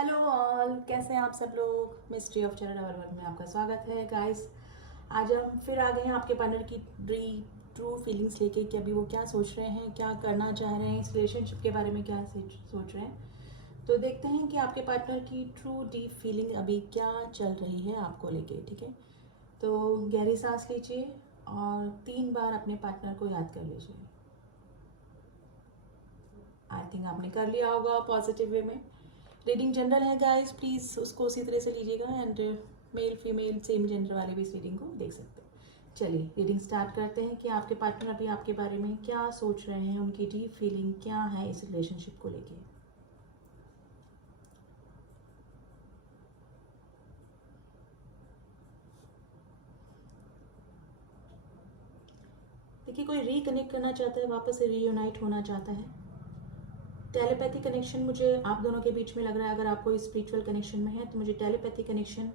Hello all, कैसे हैं आप सब लोग। मिस्ट्री ऑफ चरण डेवलपमेंट में आपका स्वागत है गाइस। आज हम फिर आ गए हैं आपके पार्टनर की ट्रू फीलिंग्स लेके कि अभी वो क्या सोच रहे हैं, क्या करना चाह रहे हैं, इस रिलेशनशिप के बारे में क्या सोच रहे हैं। तो देखते हैं कि आपके पार्टनर की ट्रू डीप फीलिंग अभी क्या चल रही है आपको लेके। ठीक है, तो गहरी सांस लीजिए और 3 बार अपने पार्टनर को याद कर लीजिए। आई थिंक आपने कर लिया होगा पॉजिटिव वे में। रीडिंग जनरल है गाइस, प्लीज़ उसको उसी तरह से लीजिएगा and male female same gender वाले भी इस रीडिंग को देख सकते हैं। चलिए रीडिंग स्टार्ट करते हैं कि आपके पार्टनर अभी आपके बारे में क्या सोच रहे हैं, उनकी डीप फीलिंग क्या है इस रिलेशनशिप को लेके। देखिए, कोई रिकनेक्ट करना चाहता है, वापस से रीयूनाइट होना चाहता है। टेलीपैथी कनेक्शन मुझे आप दोनों के बीच में लग रहा है। अगर आप कोई स्पिरिचुअल कनेक्शन में है तो मुझे टेलीपैथी कनेक्शन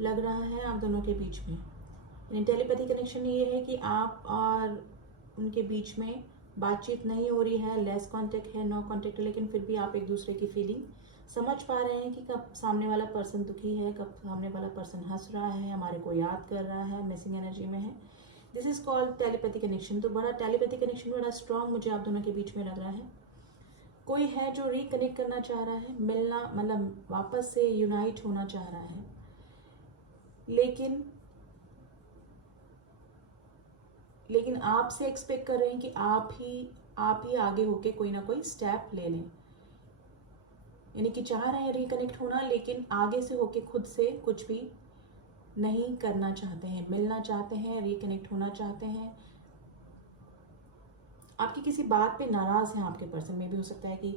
लग रहा है आप दोनों के बीच में। यानी टेलीपैथी कनेक्शन ये है कि आप और उनके बीच में बातचीत नहीं हो रही है, लेस कांटेक्ट है, नो कांटेक्ट है, लेकिन फिर भी आप एक दूसरे की फीलिंग समझ पा रहे हैं कि कब सामने वाला पर्सन दुखी है, कब सामने वाला पर्सन हंस रहा है, हमारे को याद कर रहा है, मिसिंग एनर्जी में है। This is called telepathy connection. तो बड़ा टेलीपैथी कनेक्शन बड़ा स्ट्रांग मुझे आप दोनों के बीच में लग रहा है। कोई है जो रिकनेक्ट करना चाह रहा है, मिलना मतलब वापस से यूनाइट होना चाह रहा है, लेकिन आपसे एक्सपेक्ट कर रहे हैं कि आप ही आगे होके कोई ना कोई स्टेप ले लें। यानी कि चाह रहे हैं रिकनेक्ट होना, लेकिन आगे से होके खुद से कुछ भी नहीं करना चाहते हैं, मिलना चाहते हैं, रिकनेक्ट होना चाहते हैं। आपकी किसी बात पे नाराज हैं आपके पर्सन में। भी हो सकता है कि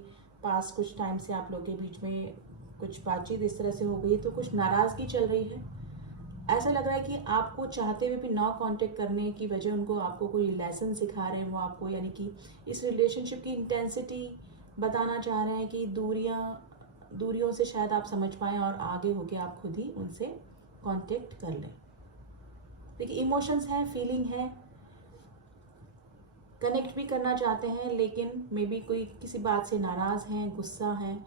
पास कुछ टाइम से आप लोग के बीच में कुछ बातचीत इस तरह से हो गई तो कुछ नाराजगी चल रही है। ऐसा लग रहा है कि आपको चाहते हुए भी नो कांटेक्ट करने की वजह उनको आपको कोई लेसन सिखा रहे हैं वो आपको, यानी कि इस रिलेशनशिप की इंटेंसिटी बताना चाह रहे हैं कि दूरियों से शायद आप समझ पाएं और आगे होके आप खुद ही उनसे कांटेक्ट कर लें। देखिए, इमोशंस हैं, फीलिंग है, कनेक्ट भी करना चाहते हैं, लेकिन मे बी कोई किसी बात से नाराज हैं, गुस्सा है,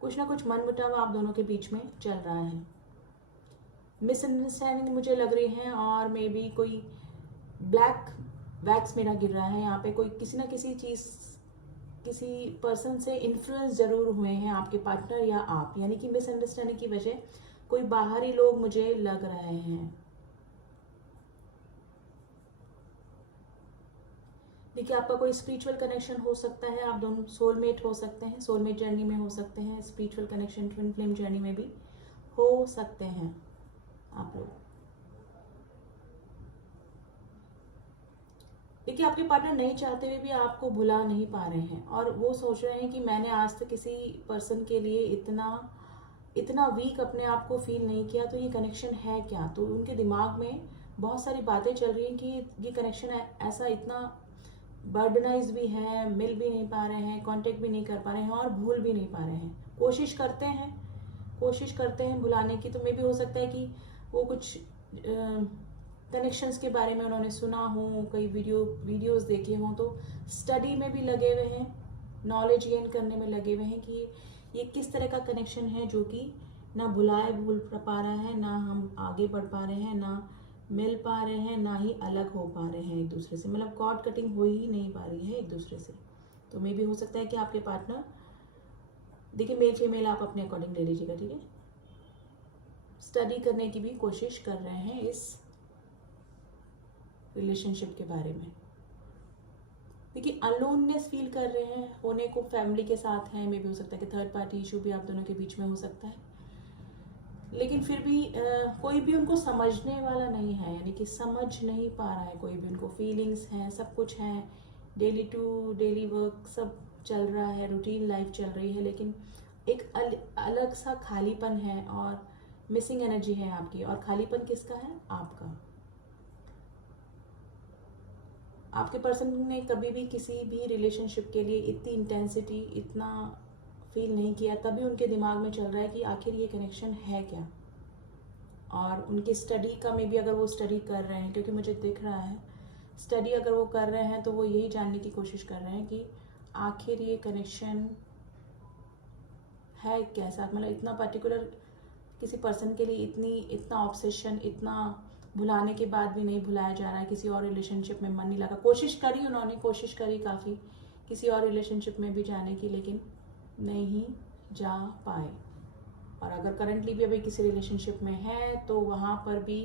कुछ ना कुछ मनमुटाव आप दोनों के बीच में चल रहा है। मिसअंडरस्टैंडिंग मुझे लग रही है और मे बी कोई ब्लैक वैक्स मेरा गिर रहा है यहाँ पे। कोई किसी ना किसी चीज़, किसी पर्सन से इन्फ्लुएंस जरूर हुए हैं आपके पार्टनर या आप, यानी कि मिसअंडरस्टैंडिंग की वजह कोई बाहरी लोग मुझे लग रहे हैं। देखिए, आपका कोई स्पिरिचुअल कनेक्शन हो सकता है, आप दोनों सोलमेट हो सकते हैं, सोलमेट जर्नी में हो सकते हैं, spiritual connection twin flame journey में भी हो सकते हैं आप लोग। देखिए, आपके पार्टनर नहीं चाहते हुए भी आपको भुला नहीं पा रहे हैं और वो सोच रहे हैं कि मैंने आज तक किसी पर्सन के लिए इतना इतना वीक अपने आप को फील नहीं किया, तो ये कनेक्शन है क्या। तो उनके दिमाग में बहुत सारी बातें चल रही हैं कि ये कनेक्शन ऐसा इतना बर्डनाइज भी है, मिल भी नहीं पा रहे हैं, कांटेक्ट भी नहीं कर पा रहे हैं और भूल भी नहीं पा रहे हैं। कोशिश करते हैं भुलाने की। तो मे भी हो सकता है कि वो कुछ कनेक्शंस के बारे में उन्होंने सुना हो, कई वीडियोस देखे हों, तो स्टडी में भी लगे हुए हैं, नॉलेज गेन करने में लगे हुए हैं कि ये किस तरह का कनेक्शन है जो कि ना भूल पा रहा है, ना हम आगे बढ़ पा रहे हैं, ना मिल पा रहे हैं, ना ही अलग हो पा रहे हैं एक दूसरे से। मतलब कॉर्ड कटिंग हो ही नहीं पा रही है एक दूसरे से। तो मे भी हो सकता है कि आपके पार्टनर, देखिए मेल फीमेल आप अपने अकॉर्डिंग ले लीजिएगा, ठीक है, स्टडी करने की भी कोशिश कर रहे हैं इस रिलेशनशिप के बारे में। देखिए, अलोननेस फील कर रहे हैं, होने को फैमिली के साथ हैं, मे भी हो सकता है कि थर्ड पार्टी इशू भी आप दोनों के बीच में हो सकता है, लेकिन फिर भी कोई भी उनको समझने वाला नहीं है, यानी कि समझ नहीं पा रहा है कोई भी उनको। फीलिंग्स हैं, सब कुछ है, डेली टू डेली वर्क सब चल रहा है, रूटीन लाइफ चल रही है, लेकिन एक अलग सा खालीपन है और मिसिंग एनर्जी है आपकी। और खालीपन किसका है? आपका। आपके पर्सन ने कभी भी किसी भी रिलेशनशिप के लिए इतनी इंटेंसिटी, इतना फील नहीं किया, तभी उनके दिमाग में चल रहा है कि आखिर ये कनेक्शन है क्या। और उनकी स्टडी का में भी, अगर वो स्टडी कर रहे हैं, क्योंकि मुझे दिख रहा है स्टडी अगर वो कर रहे हैं, तो वो यही जानने की कोशिश कर रहे हैं कि आखिर ये कनेक्शन है कैसा, मतलब इतना पर्टिकुलर किसी पर्सन के लिए इतना ऑब्सेशन, इतना भुलाने के बाद भी नहीं भुलाया जा रहा है, किसी और रिलेशनशिप में मन नहीं लगा। कोशिश करी उन्होंने, कोशिश करी काफ़ी किसी और रिलेशनशिप में भी जाने की, लेकिन नहीं जा पाए। और अगर करंटली भी अभी किसी रिलेशनशिप में है तो वहाँ पर भी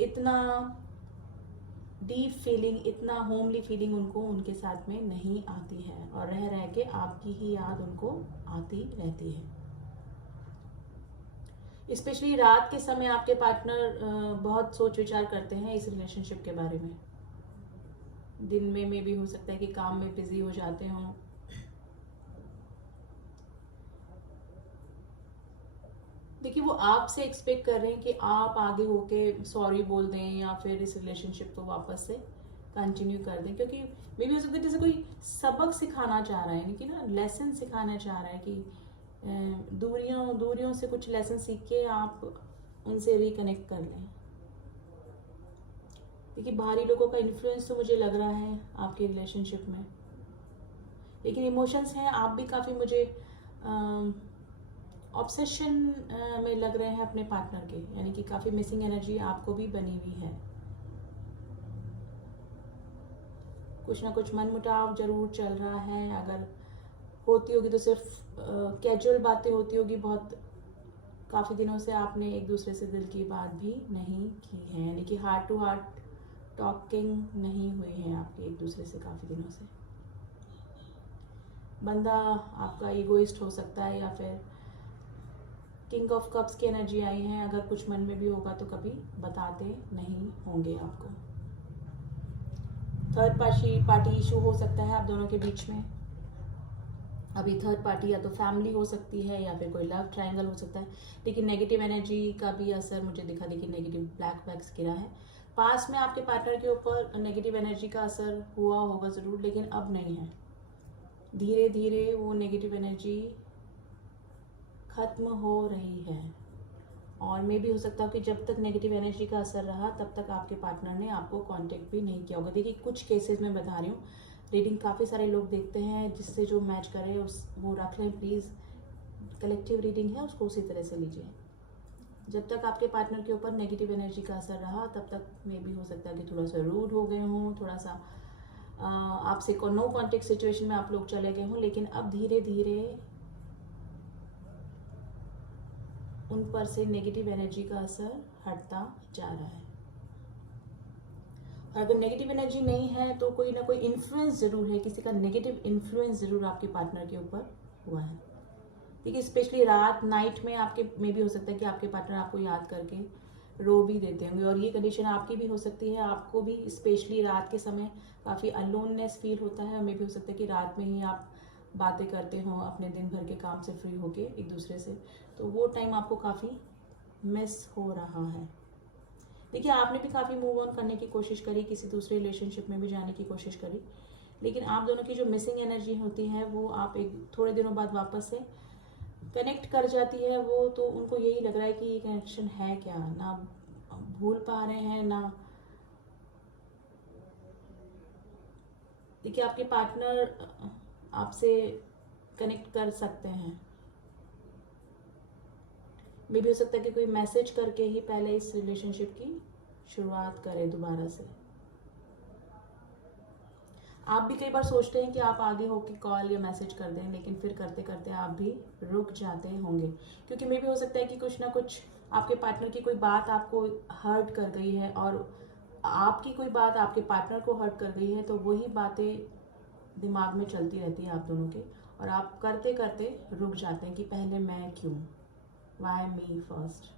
इतना डीप फीलिंग, इतना होमली फीलिंग उनको उनके साथ में नहीं आती है, और रह रह के आपकी ही याद उनको आती रहती है। स्पेशली रात के समय आपके पार्टनर बहुत सोच विचार करते हैं इस रिलेशनशिप के बारे में। दिन में भी हो सकता है कि काम में बिजी हो जाते हों, देखिए वो आपसे एक्सपेक्ट कर रहे हैं कि आप आगे होके सॉरी बोल दें या फिर इस रिलेशनशिप को वापस से कंटिन्यू कर दें, क्योंकि मे भी हो सकता है जैसे कोई सबक सिखाना चाह रहा है, यानी कि ना लेसन सिखाना चाह रहा है कि दूरियों से कुछ लेसन सीख के आप उनसे रिकनेक्ट कर लें। देखिए बाहरी लोगों का इन्फ्लुएंस तो मुझे लग रहा है आपके रिलेशनशिप में, लेकिन इमोशंस हैं, आप भी काफ़ी मुझे ऑब्सेशन में लग रहे हैं अपने पार्टनर के, यानी कि काफ़ी मिसिंग एनर्जी आपको भी बनी हुई है। कुछ ना कुछ मनमुटाव जरूर चल रहा है, अगर होती होगी तो सिर्फ कैजुअल बातें होती होगी, बहुत काफ़ी दिनों से आपने एक दूसरे से दिल की बात भी नहीं की है, यानी कि हार्ट टू हार्ट टॉकिंग नहीं हुई है आपकी एक दूसरे से काफ़ी दिनों से। बंदा आपका ईगोइस्ट हो सकता है, या फिर किंग ऑफ कप्स की एनर्जी आई है, अगर कुछ मन में भी होगा तो कभी बताते नहीं होंगे आपको। थर्ड पार्टी इशू हो सकता है आप दोनों के बीच में। अभी थर्ड पार्टी या तो फैमिली हो सकती है या फिर कोई लव ट्रायंगल हो सकता है, लेकिन नेगेटिव एनर्जी का भी असर मुझे दिखा, देखिए नेगेटिव ब्लैक बैग्स गिरा है। पास में आपके पार्टनर के ऊपर नेगेटिव एनर्जी का असर हुआ होगा ज़रूर, लेकिन अब नहीं है। धीरे धीरे वो नेगेटिव एनर्जी खत्म हो रही है, और मे भी हो सकता है कि जब तक नेगेटिव एनर्जी का असर रहा तब तक आपके पार्टनर ने आपको कांटेक्ट भी नहीं किया होगा। देखिए कुछ केसेस में बता रही हूँ, रीडिंग काफ़ी सारे लोग देखते हैं, जिससे जो मैच करे उस वो रख लें प्लीज़। कलेक्टिव रीडिंग है, उसको उसी तरह से लीजिए। जब तक आपके पार्टनर के ऊपर नेगेटिव एनर्जी का असर रहा तब तक मे भी हो सकता है कि थोड़ा सा रूड हो गए हों, थोड़ा सा आपसे नो कॉन्टेक्ट सिचुएशन में आप लोग चले गए हों, लेकिन अब धीरे धीरे उन पर से नेगेटिव एनर्जी का असर हटता जा रहा है। और अगर नेगेटिव एनर्जी नहीं है तो कोई ना कोई इन्फ्लुएंस ज़रूर है, किसी का नेगेटिव इन्फ्लुएंस ज़रूर आपके पार्टनर के ऊपर हुआ है। ठीक है, स्पेशली रात नाइट में आपके में भी हो सकता है कि आपके पार्टनर आपको याद करके रो भी देते होंगे, और ये कंडीशन आपकी भी हो सकती है। आपको भी स्पेशली रात के समय काफ़ी अलोननेस फील होता है, और मे भी हो सकता है कि रात में ही आप बातें करते हो अपने दिन भर के काम से फ्री होके एक दूसरे से, तो वो टाइम आपको काफ़ी मिस हो रहा है। देखिए आपने भी काफ़ी मूव ऑन करने की कोशिश करी, किसी दूसरे रिलेशनशिप में भी जाने की कोशिश करी, लेकिन आप दोनों की जो मिसिंग एनर्जी होती है वो आप एक थोड़े दिनों बाद वापस से कनेक्ट कर जाती है। वो तो उनको यही लग रहा है कि ये कनेक्शन है क्या, ना भूल पा रहे हैं ना। देखिए आपके पार्टनर आपसे कनेक्ट कर सकते हैं, मे भी हो सकता है कि कोई मैसेज करके ही पहले इस रिलेशनशिप की शुरुआत करें दोबारा से। आप भी कई बार सोचते हैं कि आप आगे होकर कॉल या मैसेज कर दें, लेकिन फिर करते करते आप भी रुक जाते होंगे, क्योंकि मे भी हो सकता है कि कुछ ना कुछ आपके पार्टनर की कोई बात आपको हर्ट कर गई है, और आपकी कोई बात आपके पार्टनर को हर्ट कर गई है, तो वही बातें दिमाग में चलती रहती है आप दोनों के, और आप करते करते रुक जाते हैं कि पहले मैं क्यों, वाई मी फर्स्ट।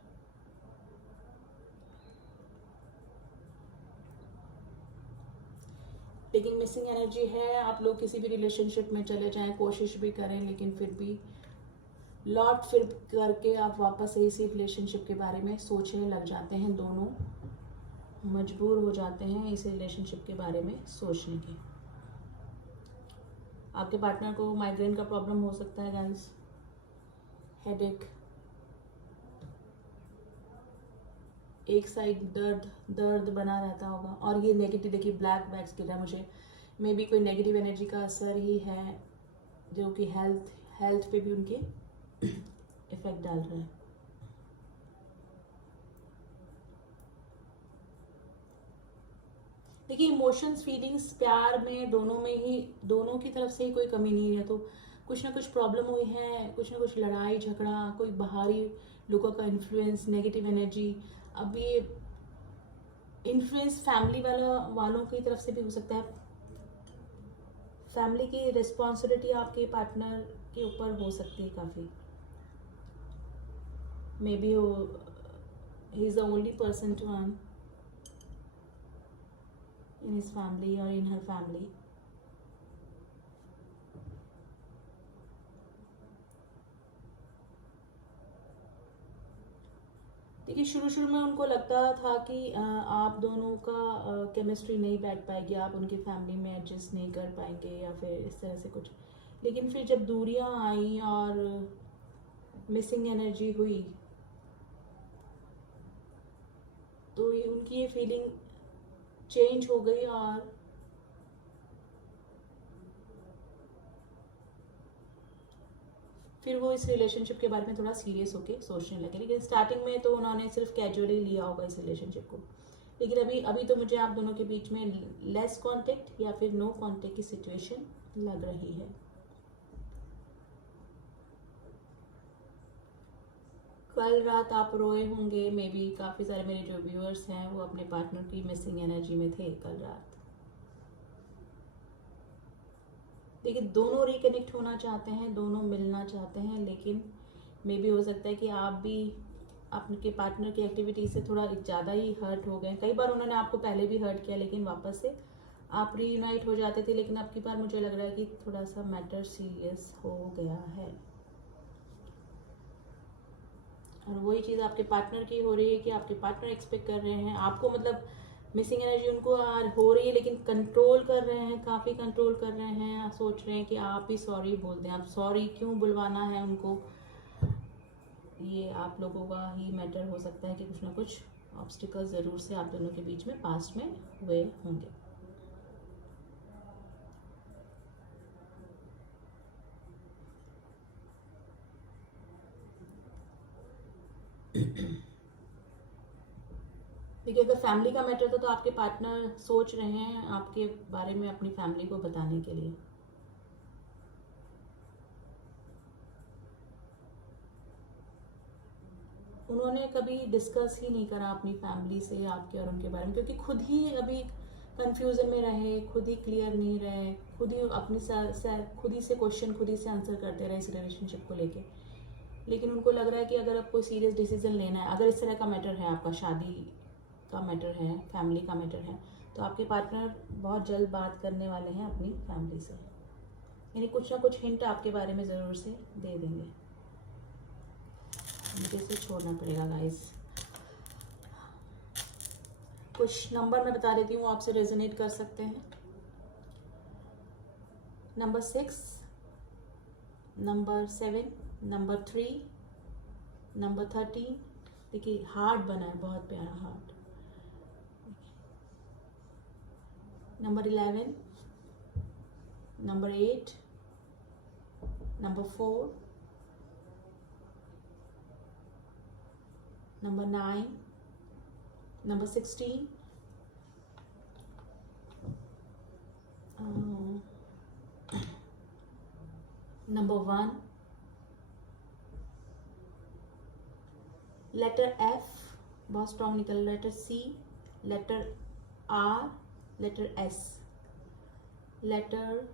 लेकिन मिसिंग एनर्जी है, आप लोग किसी भी रिलेशनशिप में चले जाएं, कोशिश भी करें, लेकिन फिर भी लौट फिर करके आप वापस से इसी रिलेशनशिप के बारे में सोचने लग जाते हैं। दोनों मजबूर हो जाते हैं इस रिलेशनशिप के बारे में सोचने के। आपके पार्टनर को माइग्रेन का प्रॉब्लम हो सकता है गाइस, हेडेक, एक साइड दर्द बना रहता होगा, और ये नेगेटिव देखिए ब्लैक बैग्स गिर रहा है मुझे, मे बी कोई नेगेटिव एनर्जी का असर ही है जो कि हेल्थ पे भी उनके इफेक्ट डाल रहा है। देखिए इमोशंस फीलिंग्स प्यार में दोनों में ही, दोनों की तरफ से ही कोई कमी नहीं है, तो कुछ ना कुछ प्रॉब्लम हुई है, कुछ ना कुछ लड़ाई झगड़ा, कोई बाहरी लोगों का इन्फ्लुएंस, नेगेटिव एनर्जी। अब ये इन्फ्लुएंस फैमिली वालों की तरफ से भी हो सकता है। फैमिली की रिस्पॉन्सिबिलिटी आपके पार्टनर के ऊपर हो सकती है काफ़ी। May be he is the only person to earn in his family or in her family. देखिए शुरू में उनको लगता था कि आप दोनों का केमिस्ट्री नहीं बैठ पाएगी, आप उनकी फैमिली में एडजस्ट नहीं कर पाएंगे या फिर इस तरह से कुछ, लेकिन फिर जब दूरियां आई और मिसिंग एनर्जी हुई तो उनकी ये फीलिंग चेंज हो गई और फिर वो इस रिलेशनशिप के बारे में थोड़ा सीरियस होके सोचने लगे। लेकिन स्टार्टिंग में तो उन्होंने सिर्फ कैजुअली लिया होगा इस रिलेशनशिप को, लेकिन अभी तो मुझे आप दोनों के बीच में लेस कांटेक्ट या फिर नो कांटेक्ट की सिचुएशन लग रही है। कल रात आप रोए होंगे, मे बी काफ़ी सारे मेरे जो व्यूअर्स हैं वो अपने पार्टनर की मिसिंग एनर्जी में थे कल रात। देखिए दोनों रिकनेक्ट होना चाहते हैं, दोनों मिलना चाहते हैं, लेकिन मे बी हो सकता है कि आप भी आपके पार्टनर की एक्टिविटी से थोड़ा ज़्यादा ही हर्ट हो गए। कई बार उन्होंने आपको पहले भी हर्ट किया लेकिन वापस से आप रीयूनाइट हो जाते थे, लेकिन अब की बार मुझे लग रहा है कि थोड़ा सा मैटर सीरियस हो गया है। और वही चीज़ आपके पार्टनर की हो रही है कि आपके पार्टनर एक्सपेक्ट कर रहे हैं आपको, मतलब मिसिंग एनर्जी उनको हो रही है लेकिन कंट्रोल कर रहे हैं, काफ़ी कंट्रोल कर रहे हैं, सोच रहे हैं कि आप ही सॉरी बोल दें। आप सॉरी क्यों बुलवाना है उनको, ये आप लोगों का ही मैटर हो सकता है कि कुछ ना कुछ ऑब्स्टिकल ज़रूर से आप दोनों के बीच में पास्ट में हुए होंगे। देखिए अगर फैमिली का मैटर था तो आपके पार्टनर सोच रहे हैं आपके बारे में अपनी फैमिली को बताने के लिए। उन्होंने कभी डिस्कस ही नहीं करा अपनी फैमिली से आपके और उनके बारे में, क्योंकि खुद ही अभी कंफ्यूजन में रहे, खुद ही क्लियर नहीं रहे, खुद ही अपनी खुद ही से क्वेश्चन खुद ही से आंसर करते रहे इस रिलेशनशिप को लेके। लेकिन उनको लग रहा है कि अगर आप कोई सीरियस डिसीजन लेना है, अगर इस तरह का मैटर है, आपका शादी का मैटर है, फैमिली का मैटर है, तो आपके पार्टनर बहुत जल्द बात करने वाले हैं अपनी फैमिली से, यानी कुछ ना कुछ हिंट आपके बारे में ज़रूर से दे देंगे। मुझे इसे छोड़ना पड़ेगा गाइस। कुछ नंबर मैं बता देती हूँ, आपसे रेजोनेट कर सकते हैं। Number 6, number 7, number 3, number 13। देखिए हार्ट बना है, बहुत प्यारा heart. Number 11, number 8, number 4, number 9, number 16, number 1, letter F बहुत स्ट्रॉन्ग निकल, letter C, letter R, letter S, letter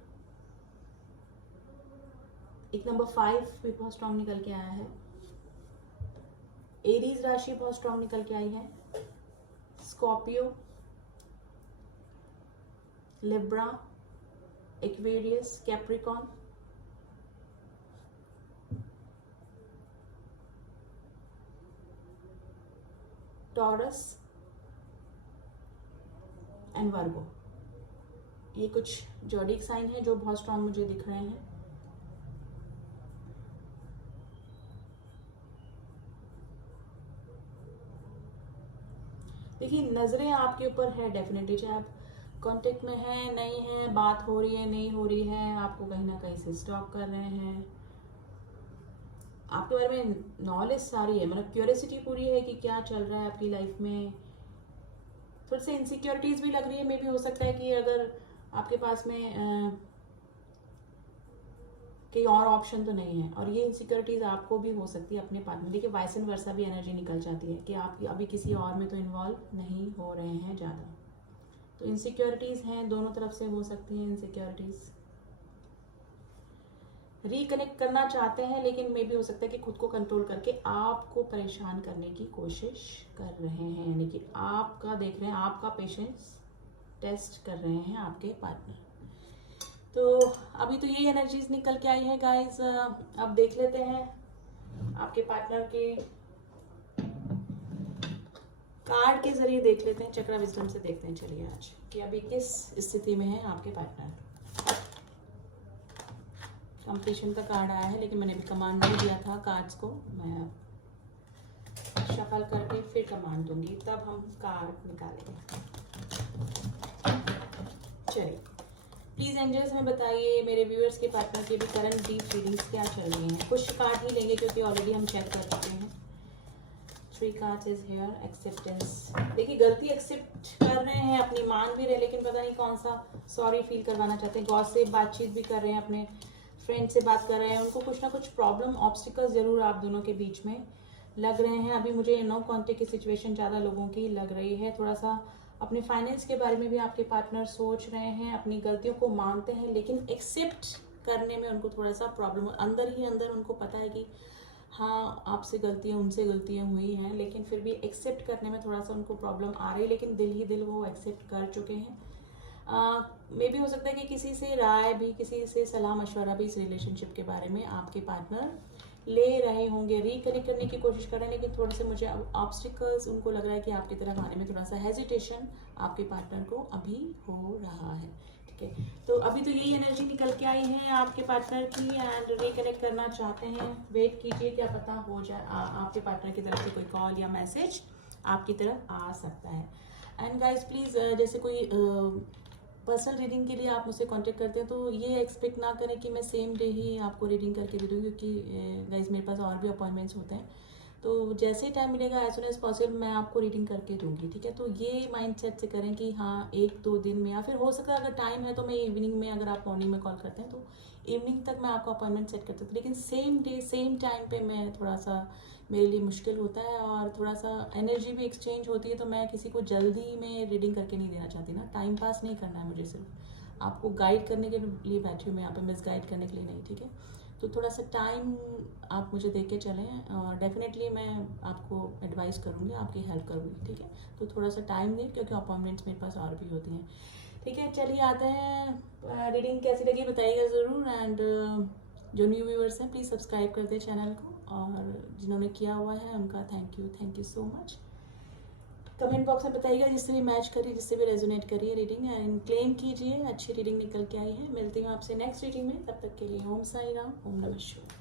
एक नंबर 5 भी बहुत स्ट्रॉन्ग निकल के आया है। एरीज राशि बहुत स्ट्रॉन्ग निकल के आई है। Scorpio, Libra, Aquarius, Capricorn, taurus and वर्गो। ये कुछ जॉडिक साइन है जो बहुत स्ट्रॉन्ग मुझे दिख रहे हैं। देखिए नज़रें आपके ऊपर है डेफिनेटली, चाहे आप कांटेक्ट में हैं नहीं हैं, बात हो रही है नहीं हो रही है, आपको कहीं ना कहीं से स्टॉप कर रहे हैं, आपके बारे में नॉलेज सारी है, मतलब क्यूरियोसिटी पूरी है कि क्या चल रहा है आपकी लाइफ में। थोड़ी सी इनसिक्योरिटीज़ भी लग रही है, मे भी हो सकता है कि अगर आपके पास में कहीं और ऑप्शन तो नहीं है, और ये इनसिक्योरिटीज़ आपको भी हो सकती है अपने पार्टनर। देखिए वाइस एंड वर्सा भी एनर्जी निकल जाती है कि आप अभी किसी और में तो इन्वॉल्व नहीं हो रहे हैं ज़्यादा। तो इनसिक्योरिटीज़ हैं, दोनों तरफ से हो सकती हैं इनसिक्योरिटीज़। रिकनेक्ट करना चाहते हैं, लेकिन मे भी हो सकता है कि खुद को कंट्रोल करके आपको परेशान करने की कोशिश कर रहे हैं, यानी कि आपका देख रहे हैं, आपका पेशेंस टेस्ट कर रहे हैं आपके पार्टनर। तो अभी तो ये एनर्जीज निकल के आई है गाइस। अब देख लेते हैं आपके पार्टनर के कार्ड के जरिए, देख लेते हैं चक्रा विजडम से, देखते हैं चलिए आज कि अभी किस स्थिति में है आपके पार्टनर। कंप्लीशन का कार्ड आया है, लेकिन मैंने भी कमांड नहीं दिया था कार्ड्स को, मैं शफल करके फिर कमांड दूंगी, तब हम कार्ड निकालेंगे। चलिए प्लीज एंजल्स में बताइए मेरे व्यूअर्स के पार्टनर की भी करंट डीप रीडिंग्स क्या चल रही हैं। कुछ कार्ड ही लेंगे क्योंकि ऑलरेडी हम चेक कर चुके हैं। 3 कार्ड्स इज हियर, एक्सेप्टेंस। देखिए गलती एक्सेप्ट कर रहे हैं, अपनी मान भी रहे, लेकिन पता नहीं कौन सा सॉरी फील करवाना चाहते हैं। गॉड से बातचीत भी कर रहे हैं, अपने फ्रेंड से बात कर रहे हैं, उनको कुछ ना कुछ प्रॉब्लम ऑब्स्टिकल्स जरूर आप दोनों के बीच में लग रहे हैं। अभी मुझे नो कॉन्टेक्ट की सिचुएशन ज़्यादा लोगों की लग रही है। थोड़ा सा अपने फाइनेंस के बारे में भी आपके पार्टनर सोच रहे हैं, अपनी गलतियों को मानते हैं, लेकिन एक्सेप्ट करने में उनको थोड़ा सा प्रॉब्लम, अंदर ही अंदर उनको पता है कि हाँ आपसे गलतियाँ, उनसे गलतियाँ हुई हैं, लेकिन फिर भी एक्सेप्ट करने में थोड़ा सा उनको प्रॉब्लम आ रही है, लेकिन दिल ही दिल वो एक्सेप्ट कर चुके हैं। मे भी हो सकता है कि किसी से राय भी, किसी से सलाह मशवरा भी इस रिलेशनशिप के बारे में आपके पार्टनर ले रहे होंगे, रिकनेक्ट करने की कोशिश कर रहे हैं, लेकिन थोड़े से मुझे ऑब्स्टिकल्स उनको लग रहा है कि आपकी तरफ आने में थोड़ा सा हेजिटेशन आपके पार्टनर को अभी हो रहा है। ठीक है, तो अभी तो यही एनर्जी निकल के आई है आपके पार्टनर की, एंड रिकनेक्ट करना चाहते हैं। वेट कीजिए, क्या पता हो जाए आपके पार्टनर की तरफ से कोई कॉल या मैसेज आपकी तरफ आ सकता है। एंड गाइज प्लीज़, जैसे कोई पर्सनल रीडिंग के लिए आप मुझसे कांटेक्ट करते हैं तो ये एक्सपेक्ट ना करें कि मैं सेम डे ही आपको रीडिंग करके दे दूँ, क्योंकि गाइज मेरे पास और भी अपॉइंटमेंट्स होते हैं। तो जैसे ही टाइम मिलेगा एज सुन एज पॉसिबल मैं आपको रीडिंग करके दूंगी। ठीक है, तो ये माइंडसेट से करें कि हाँ 1-2 दिन में, या फिर हो सकता है अगर टाइम है तो मैं इवनिंग में, अगर आप मॉर्निंग में कॉल करते हैं तो इवनिंग तक मैं आपको अपॉइंटमेंट सेट करती हूँ। लेकिन सेम डे सेम टाइम पे मैं थोड़ा सा, मेरे लिए मुश्किल होता है, और थोड़ा सा एनर्जी भी एक्सचेंज होती है, तो मैं किसी को जल्दी में रीडिंग करके नहीं देना चाहती ना। टाइम पास नहीं करना है मुझे, सिर्फ आपको गाइड करने के लिए बैठी हूँ मैं यहाँ पे, मिस गाइड करने के लिए नहीं। ठीक है, तो थोड़ा सा टाइम आप मुझे दे के चलें, और डेफिनेटली मैं आपको एडवाइस करूँगी, आपकी हेल्प करूँगी। ठीक है, तो थोड़ा सा टाइम दें, क्योंकि अपॉइंटमेंट्स मेरे पास और भी होती हैं। ठीक है, चलिए आते हैं, रीडिंग कैसी लगी बताइएगा ज़रूर। एंड जो न्यू व्यूअर्स हैं प्लीज़ सब्सक्राइब कर दें चैनल को, और जिन्होंने किया हुआ है उनका thank you so much. Comment box में बताइएगा जिससे भी मैच करिए, जिससे भी रेजोनेट करिए रीडिंग, एंड क्लेम कीजिए अच्छी रीडिंग निकल के आई है। मिलती हूँ आपसे नेक्स्ट रीडिंग में, तब तक के लिए ओम साई राम, ओम नमः शिवाय।